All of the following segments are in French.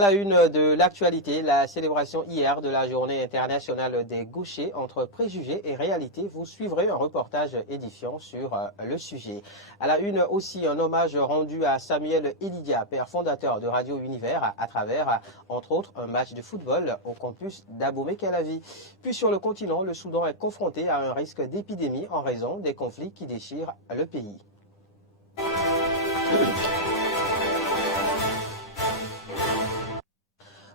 À la une de l'actualité, la célébration hier de la journée internationale des gauchers entre préjugés et réalité. Vous suivrez un reportage édifiant sur le sujet. À la une aussi, un hommage rendu à Samuel Elidia, père fondateur de Radio Univers, à travers, entre autres, un match de football au campus d'Abomey-Calavi. Puis sur le continent, le Soudan est confronté à un risque d'épidémie en raison des conflits qui déchirent le pays.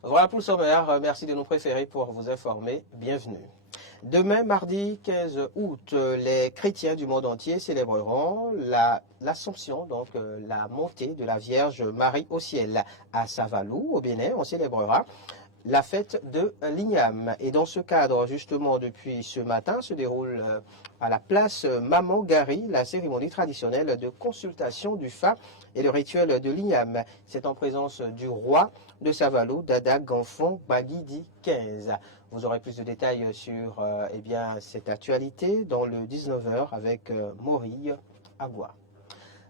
Voilà pour le sommaire. Merci de nous préférer pour vous informer. Bienvenue. Demain, mardi 15 août, les chrétiens du monde entier célébreront l'Assomption, donc la montée de la Vierge Marie au ciel. À Savalou, au Bénin, on célébrera la fête de l'Igname. Et dans ce cadre, justement, depuis ce matin, se déroule à la place Maman Gari la cérémonie traditionnelle de consultation du Fa et le rituel de l'Igname. C'est en présence du roi de Savalou, Dada Ganfon Bagidi 15. Vous aurez plus de détails sur cette actualité dans le 19h avec Morille Agua.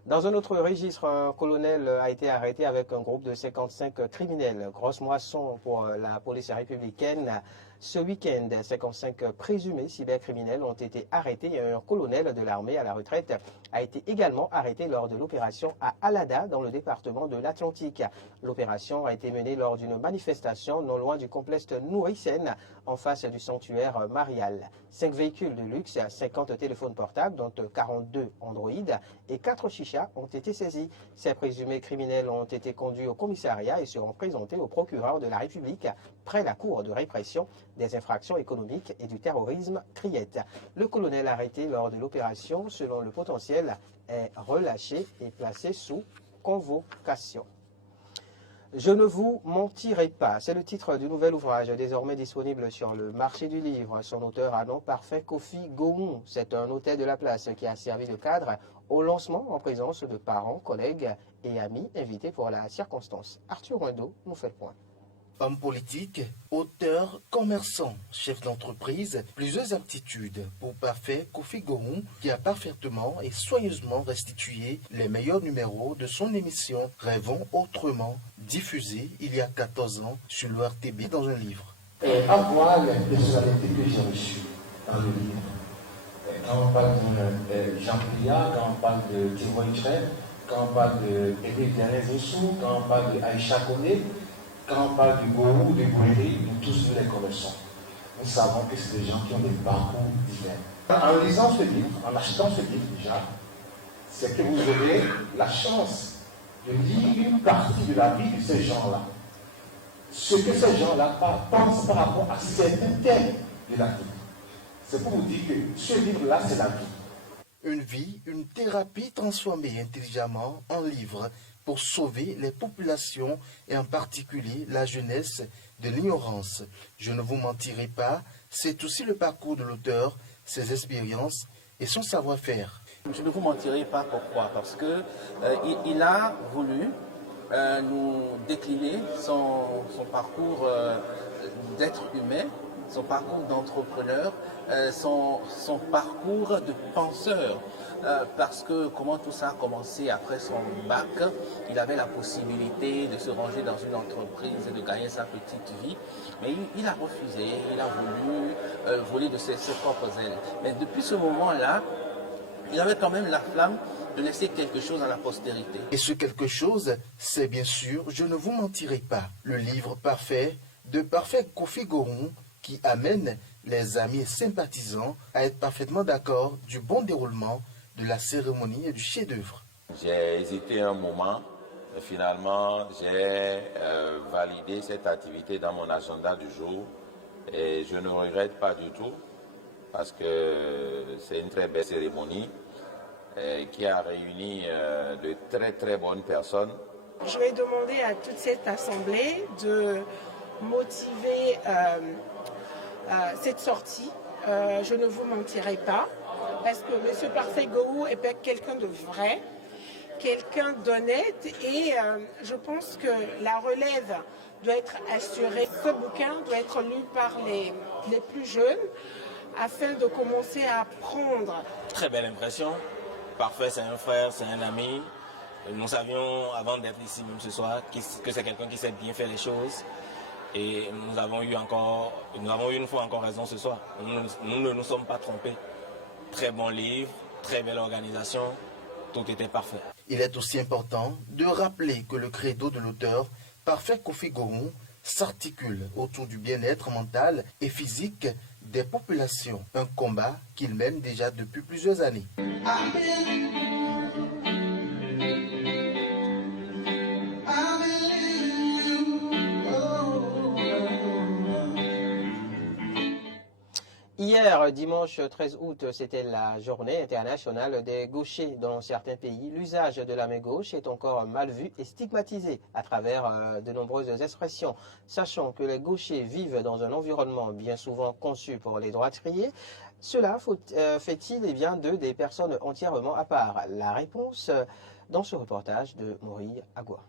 Dans un autre registre, un colonel a été arrêté avec un groupe de 55 criminels. Grosse moisson pour la police républicaine. Ce week-end, 55 présumés cybercriminels ont été arrêtés et un colonel de l'armée à la retraite a été également arrêté lors de l'opération à Alada dans le département de l'Atlantique. L'opération a été menée lors d'une manifestation non loin du complexe Nourrissen en face du sanctuaire marial. 5 véhicules de luxe, 50 téléphones portables dont 42 Android et 4 chichas ont été saisis. Ces présumés criminels ont été conduits au commissariat et seront présentés au procureur de la République près la Cour de répression des infractions économiques et du terrorisme Criette. Le colonel arrêté lors de l'opération, selon le potentiel, est relâché et placé sous convocation. Je ne vous mentirai pas, c'est le titre du nouvel ouvrage désormais disponible sur le marché du livre. Son auteur a nom parfait Kofi Gohon. C'est un notaire de la place qui a servi de cadre au lancement en présence de parents, collègues et amis invités pour la circonstance. Arthur Rindeau nous fait le point. Homme politique, auteur, commerçant, chef d'entreprise, plusieurs aptitudes pour parfait Kofi Gohon qui a parfaitement et soigneusement restitué les meilleurs numéros de son émission Rêvons autrement, diffusée il y a 14 ans sur le RTB dans un livre. Avoir les personnalités que j'ai reçues dans le livre. Quand on parle de Jean Priya, quand on parle de Thierry Trèves, quand on parle de Éric Derez-Oussou, quand on parle de Aïcha Koné, quand on parle du Gourou, du Gouéry, nous tous nous les connaissons. Nous savons que c'est des gens qui ont des parcours divers. En lisant ce livre, en achetant ce livre déjà, c'est que vous aurez la chance de lire une partie de la vie de ces gens-là. Ce que ces gens-là pensent par rapport à certains thèmes de la vie. C'est pour vous dire que ce livre-là, c'est la vie. Une vie, une thérapie transformée intelligemment en livre pour sauver les populations et en particulier la jeunesse de l'ignorance. Je ne vous mentirai pas, c'est aussi le parcours de l'auteur, ses expériences et son savoir-faire. Je ne vous mentirai pas pourquoi, parce que il a voulu nous décliner son parcours d'être humain, son parcours d'entrepreneur, son parcours de penseur. Parce que comment tout ça a commencé après son bac, il avait la possibilité de se ranger dans une entreprise et de gagner sa petite vie, mais il a refusé, il a voulu voler de ses propres ailes. Mais depuis ce moment-là, il avait quand même la flamme de laisser quelque chose à la postérité. Et ce quelque chose, c'est bien sûr, je ne vous mentirai pas, le livre parfait de parfait Kofi Gohon qui amène les amis et sympathisants à être parfaitement d'accord du bon déroulement de la cérémonie et du chef-d'œuvre. J'ai hésité un moment, mais finalement j'ai validé cette activité dans mon agenda du jour et je ne regrette pas du tout parce que c'est une très belle cérémonie qui a réuni de très très bonnes personnes. Je vais demander à toute cette assemblée de motiver cette sortie. Je ne vous mentirai pas. Parce que M. Parfait Gohon est quelqu'un de vrai, quelqu'un d'honnête et je pense que la relève doit être assurée. Ce bouquin doit être lu par les plus jeunes afin de commencer à apprendre. Très belle impression. Parfait, c'est un frère, c'est un ami. Nous savions, avant d'être ici même ce soir, que c'est quelqu'un qui sait bien faire les choses. Et nous avons eu une fois encore raison ce soir. Nous ne nous sommes pas trompés. Très bon livre, très belle organisation, tout était parfait. Il est aussi important de rappeler que le credo de l'auteur, Parfait Kofi Goron, s'articule autour du bien-être mental et physique des populations, un combat qu'il mène déjà depuis plusieurs années. Hier, dimanche 13 août, c'était la journée internationale des gauchers. Dans certains pays, l'usage de la main gauche est encore mal vu et stigmatisé à travers de nombreuses expressions. Sachant que les gauchers vivent dans un environnement bien souvent conçu pour les droitriers, cela fait-il bien d'eux des personnes entièrement à part? La réponse dans ce reportage de Maurice Agua.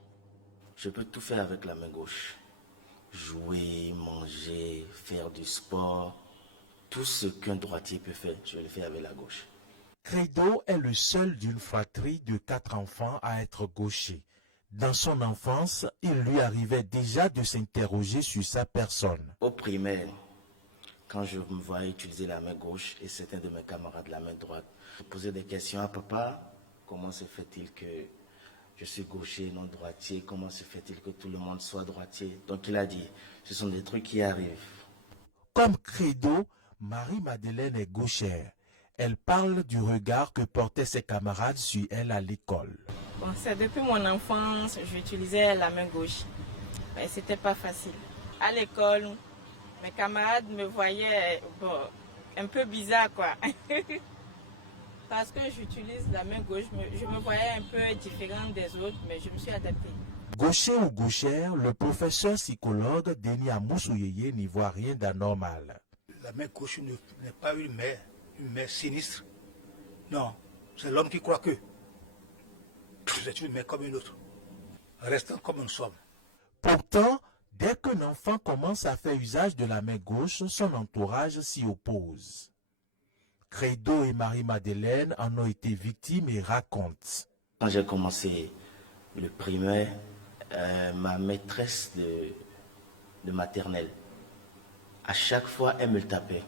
Je peux tout faire avec la main gauche. Jouer, manger, faire du sport. Tout ce qu'un droitier peut faire, je le fais avec la gauche. Credo est le seul d'une fratrie de 4 enfants à être gaucher. Dans son enfance, il lui arrivait déjà de s'interroger sur sa personne. Au primaire, quand je me voyais utiliser la main gauche et certains de mes camarades la main droite, je posais des questions à papa. Comment se fait-il que je suis gaucher, non droitier? Comment se fait-il que tout le monde soit droitier? Donc il a dit, ce sont des trucs qui arrivent. Comme credo, Marie-Madeleine est gauchère. Elle parle du regard que portaient ses camarades sur elle à l'école. Bon, c'est depuis mon enfance, j'utilisais la main gauche. Mais c'était pas facile. À l'école, mes camarades me voyaient un peu bizarre, quoi. Parce que j'utilise la main gauche, je me voyais un peu différente des autres, mais je me suis adaptée. Gaucher ou gauchère, le professeur psychologue Denis Amoussouyeye n'y voit rien d'anormal. La main gauche n'est pas une main sinistre. Non, c'est l'homme qui croit que c'est une main comme une autre, restant comme nous sommes. Pourtant, dès qu'un enfant commence à faire usage de la main gauche, son entourage s'y oppose. Credo et Marie-Madeleine en ont été victimes et racontent. Quand j'ai commencé le primaire, ma maîtresse de maternelle, à chaque fois, elle me tapait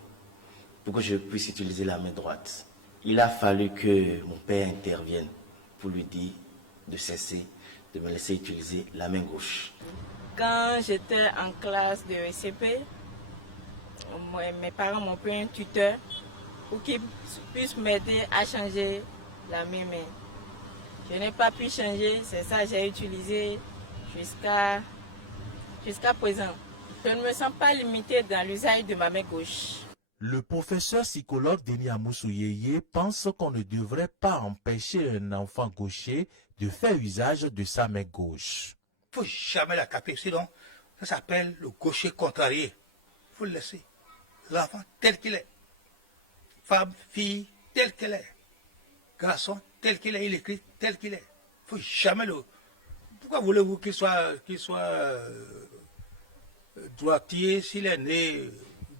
pour que je puisse utiliser la main droite. Il a fallu que mon père intervienne pour lui dire de cesser de me laisser utiliser la main gauche. Quand j'étais en classe de ECP, mes parents m'ont pris un tuteur pour qu'il puisse m'aider à changer la main. Je n'ai pas pu changer, c'est ça que j'ai utilisé jusqu'à présent. Je ne me sens pas limitée dans l'usage de ma main gauche. Le professeur psychologue Denis Amoussouyeye pense qu'on ne devrait pas empêcher un enfant gaucher de faire usage de sa main gauche. Il ne faut jamais la taper, sinon ça s'appelle le gaucher contrarié. Il faut le laisser. L'enfant tel qu'il est. Femme, fille, tel qu'elle est. Garçon, tel qu'il est, il écrit tel qu'il est. Il ne faut jamais le... Pourquoi voulez-vous qu'il soit droitier s'il est né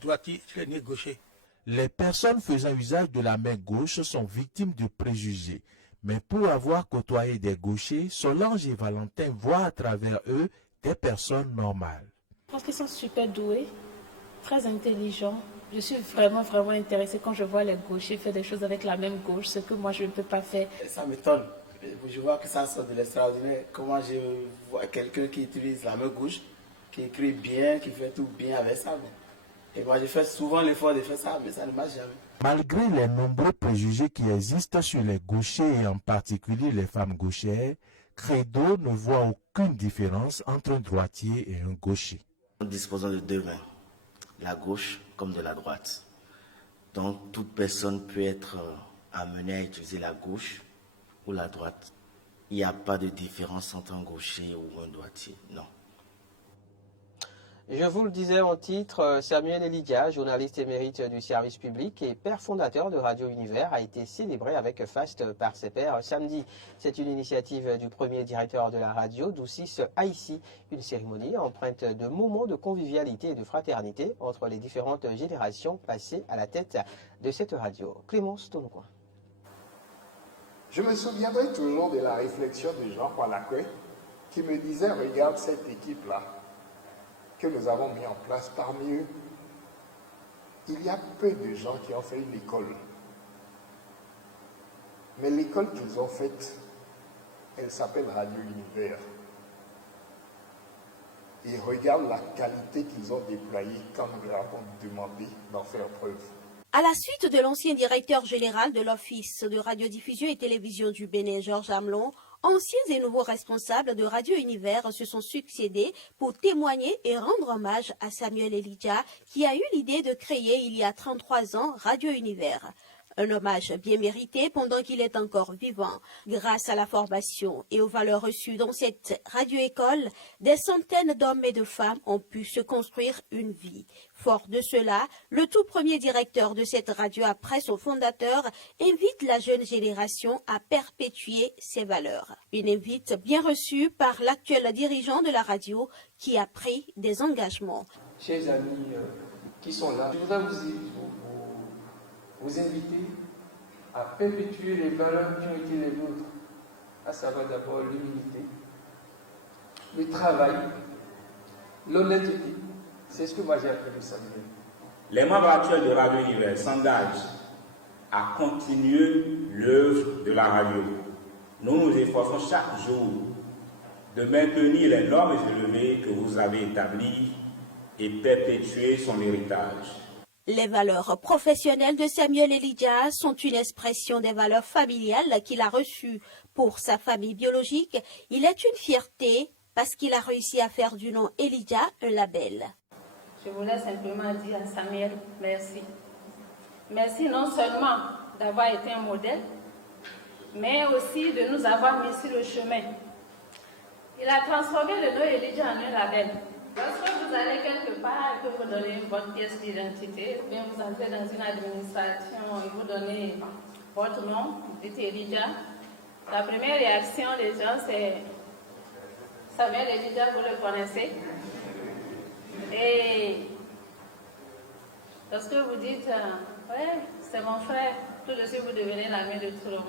droitier, s'il est né gaucher? Les personnes faisant usage de la main gauche sont victimes de préjugés. Mais pour avoir côtoyé des gauchers, Solange et Valentin voient à travers eux des personnes normales. Je pense qu'ils sont super doués, très intelligents. Je suis vraiment intéressée quand je vois les gauchers faire des choses avec la même gauche, ce que moi je ne peux pas faire. Ça m'étonne. Je vois que ça sort de l'extraordinaire. Comment je vois quelqu'un qui utilise la main gauche, qui écrit bien, qui fait tout bien avec ça. Et moi, je fais souvent l'effort de faire ça, mais ça ne marche jamais. Malgré les nombreux préjugés qui existent sur les gauchers et en particulier les femmes gauchères, Credo ne voit aucune différence entre un droitier et un gaucher. Nous disposons de deux mains, la gauche comme de la droite. Donc toute personne peut être amenée à utiliser la gauche ou la droite. Il n'y a pas de différence entre un gaucher ou un droitier, non. Je vous le disais en titre, Samuel Elidia, journaliste émérite du service public et père fondateur de Radio Univers, a été célébré avec faste par ses pairs samedi. C'est une initiative du premier directeur de la radio, Doucis Haïssi, une cérémonie empreinte de moments de convivialité et de fraternité entre les différentes générations passées à la tête de cette radio. Clémence Tonocoin. Je me souviendrai toujours de la réflexion de Jean Poilacoué qui me disait, regarde cette équipe-là que nous avons mis en place. Parmi eux, il y a peu de gens qui ont fait une école. Mais l'école qu'ils ont faite, elle s'appelle Radio Univers. Et regarde la qualité qu'ils ont déployée quand nous leur avons demandé d'en faire preuve. À la suite de l'ancien directeur général de l'Office de radiodiffusion et télévision du Bénin, Georges Amelon, anciens et nouveaux responsables de Radio Univers se sont succédés pour témoigner et rendre hommage à Samuel Elijah qui a eu l'idée de créer il y a 33 ans Radio Univers. Un hommage bien mérité pendant qu'il est encore vivant. Grâce à la formation et aux valeurs reçues dans cette radio-école, des centaines d'hommes et de femmes ont pu se construire une vie. Fort de cela, le tout premier directeur de cette radio après son fondateur invite la jeune génération à perpétuer ses valeurs. Une invite bien reçue par l'actuel dirigeant de la radio qui a pris des engagements. Chers amis qui sont là, je voudrais vous inviter à perpétuer les valeurs qui ont été les nôtres, à savoir d'abord l'humilité, le travail, l'honnêteté. C'est ce que moi j'ai appris de Samuel. Les membres actuels de Radio Univers s'engagent à continuer l'œuvre de la radio. Nous nous efforçons chaque jour de maintenir les normes élevées que vous avez établies et perpétuer son héritage. Les valeurs professionnelles de Samuel Elijah sont une expression des valeurs familiales qu'il a reçues pour sa famille biologique. Il est une fierté parce qu'il a réussi à faire du nom Elijah un label. Je voulais simplement dire à Samuel, merci. Merci non seulement d'avoir été un modèle, mais aussi de nous avoir mis sur le chemin. Il a transformé le nom Elijah en un label. Lorsque vous allez quelque part et que vous donnez votre pièce d'identité, bien vous entrez dans une administration et vous donnez votre nom, vous dites Elijah, la première réaction des gens c'est Samuel Elijah, vous le connaissez? Et lorsque vous dites ouais, c'est mon frère, tout de suite vous devenez l'ami de tout le monde.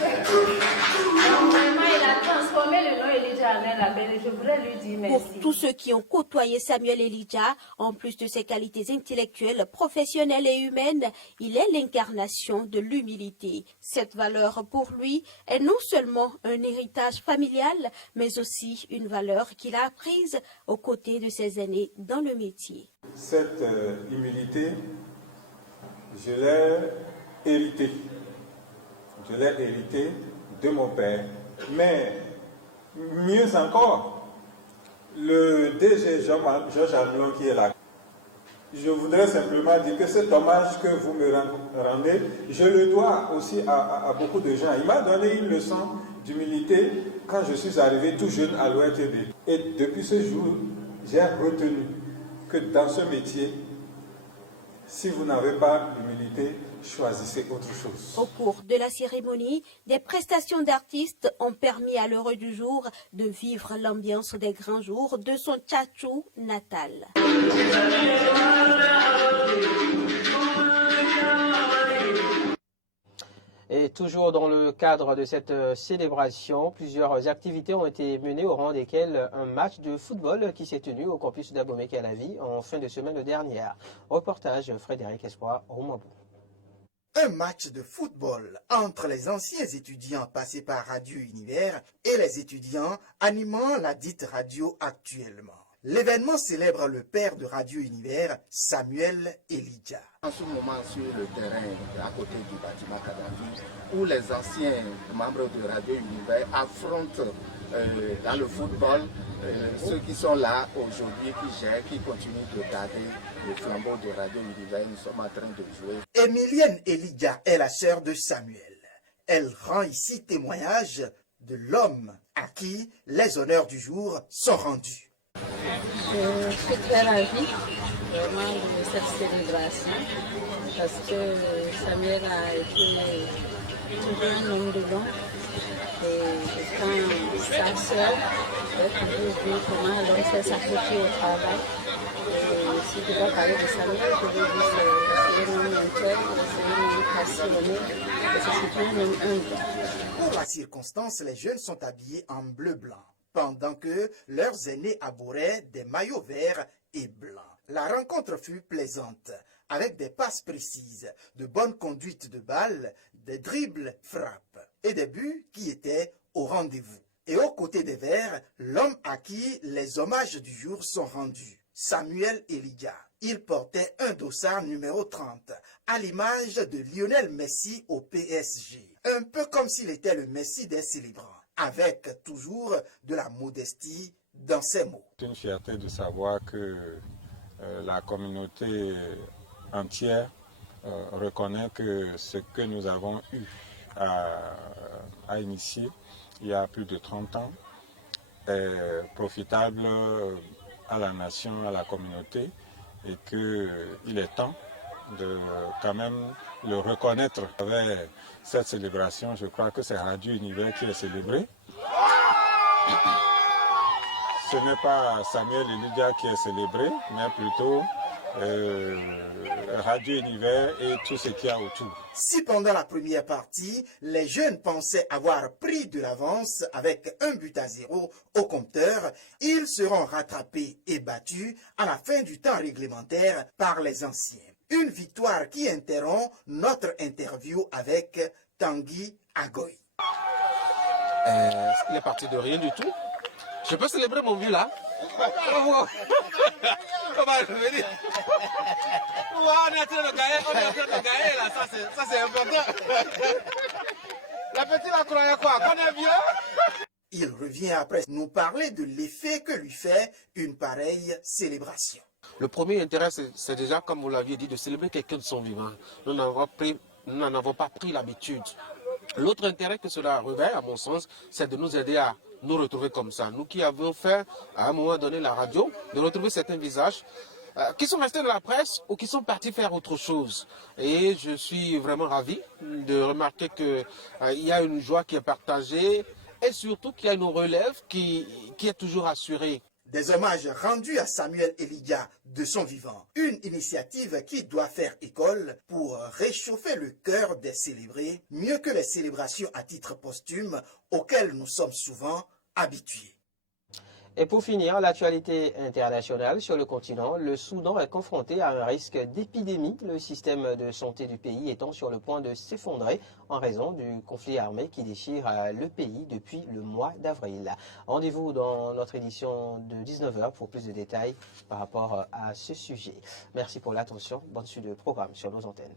Donc vraiment, il a transformé le nom Elijah en un label et je voulais lui dire merci. Pour tous ceux qui ont côtoyé Samuel Elijah, en plus de ses qualités intellectuelles, professionnelles et humaines, il est l'incarnation de l'humilité. Cette valeur pour lui est non seulement un héritage familial, mais aussi une valeur qu'il a apprise aux côtés de ses aînés dans le métier. Cette humilité, je l'ai hérité. Je l'ai hérité de mon père. Mais mieux encore, le DG Georges Amelon qui est là, je voudrais simplement dire que cet hommage que vous me rendez, je le dois aussi à beaucoup de gens. Il m'a donné une leçon d'humilité quand je suis arrivé tout jeune à l'ORTB. Et depuis ce jour, j'ai retenu que dans ce métier, si vous n'avez pas l'humilité, choisissez autre chose. Au cours de la cérémonie, des prestations d'artistes ont permis à l'heureux du jour de vivre l'ambiance des grands jours de son tchatchou natal. Et toujours dans le cadre de cette célébration, plusieurs activités ont été menées au rang desquelles un match de football qui s'est tenu au campus d'Abomey-Calavi en fin de semaine dernière. Reportage Frédéric Espoir, Roumabou. Un match de football entre les anciens étudiants passés par Radio Univers et les étudiants animant la dite radio actuellement. L'événement célèbre le père de Radio Univers, Samuel Elijah. En ce moment, sur le terrain à côté du bâtiment Kadhafi, où les anciens membres de Radio Univers affrontent dans le football ceux qui sont là aujourd'hui, qui gèrent, qui continuent de garder le flambeau de Radio Univers. Nous sommes en train de jouer. Emilienne Elijah est la sœur de Samuel. Elle rend ici témoignage de l'homme à qui les honneurs du jour sont rendus. Je suis très ravie vraiment de cette célébration parce que Samuel a été toujours un homme de long et quand sa soeur, j'ai toujours vu comment l'homme s'est sacrifié au travail. si tu vas parler de Samuel, je vais dire c'est un intel, c'est un passionné, c'est surtout même un. Pour la circonstance, les jeunes sont habillés en bleu-blanc, pendant que leurs aînés arboraient des maillots verts et blancs. La rencontre fut plaisante, avec des passes précises, de bonne conduite de balle, des dribbles, frappes et des buts qui étaient au rendez-vous. Et aux côtés des Verts, l'homme à qui les hommages du jour sont rendus, Samuel Eliga. Il portait un dossard numéro 30, à l'image de Lionel Messi au PSG. Un peu comme s'il était le Messi des célébrants, avec toujours de la modestie dans ses mots. C'est une fierté de savoir que la communauté entière reconnaît que ce que nous avons eu à initier il y a plus de 30 ans est profitable à la nation, à la communauté, et qu'il est temps de quand même le reconnaître. Avec cette célébration, je crois que c'est Radio Univers qui est célébré. Ce n'est pas Samuel Eliga qui est célébré, mais plutôt Radio Univers et tout ce qu'il y a autour. Si pendant la première partie, les jeunes pensaient avoir pris de l'avance avec 1-0 au compteur, ils seront rattrapés et battus à la fin du temps réglementaire par les anciens. Une victoire qui interrompt notre interview avec Tanguy Agoy. Il est parti de rien du tout. Je peux célébrer mon but là? Bravo. Comment je veux dire? On est en train de gagner là, ça c'est important. La petite la croyait quoi? Qu'on est bien? Il revient après nous parler de l'effet que lui fait une pareille célébration. Le premier intérêt, c'est déjà, comme vous l'aviez dit, de célébrer quelqu'un de son vivant. Nous n'en avons pas pris l'habitude. L'autre intérêt que cela revêt, à mon sens, c'est de nous aider à nous retrouver comme ça. Nous qui avons fait, à un moment donné, la radio, de retrouver certains visages qui sont restés dans la presse ou qui sont partis faire autre chose. Et je suis vraiment ravi de remarquer qu'il y a une joie qui est partagée et surtout qu'il y a une relève qui est toujours assurée. Des hommages rendus à Samuel Eliga de son vivant. Une initiative qui doit faire école pour réchauffer le cœur des célébrés, mieux que les célébrations à titre posthume auxquelles nous sommes souvent habitués. Et pour finir, l'actualité internationale sur le continent, le Soudan est confronté à un risque d'épidémie, le système de santé du pays étant sur le point de s'effondrer en raison du conflit armé qui déchire le pays depuis le mois d'avril. Rendez-vous dans notre édition de 19h pour plus de détails par rapport à ce sujet. Merci pour l'attention. Bonne suite de programme sur nos antennes.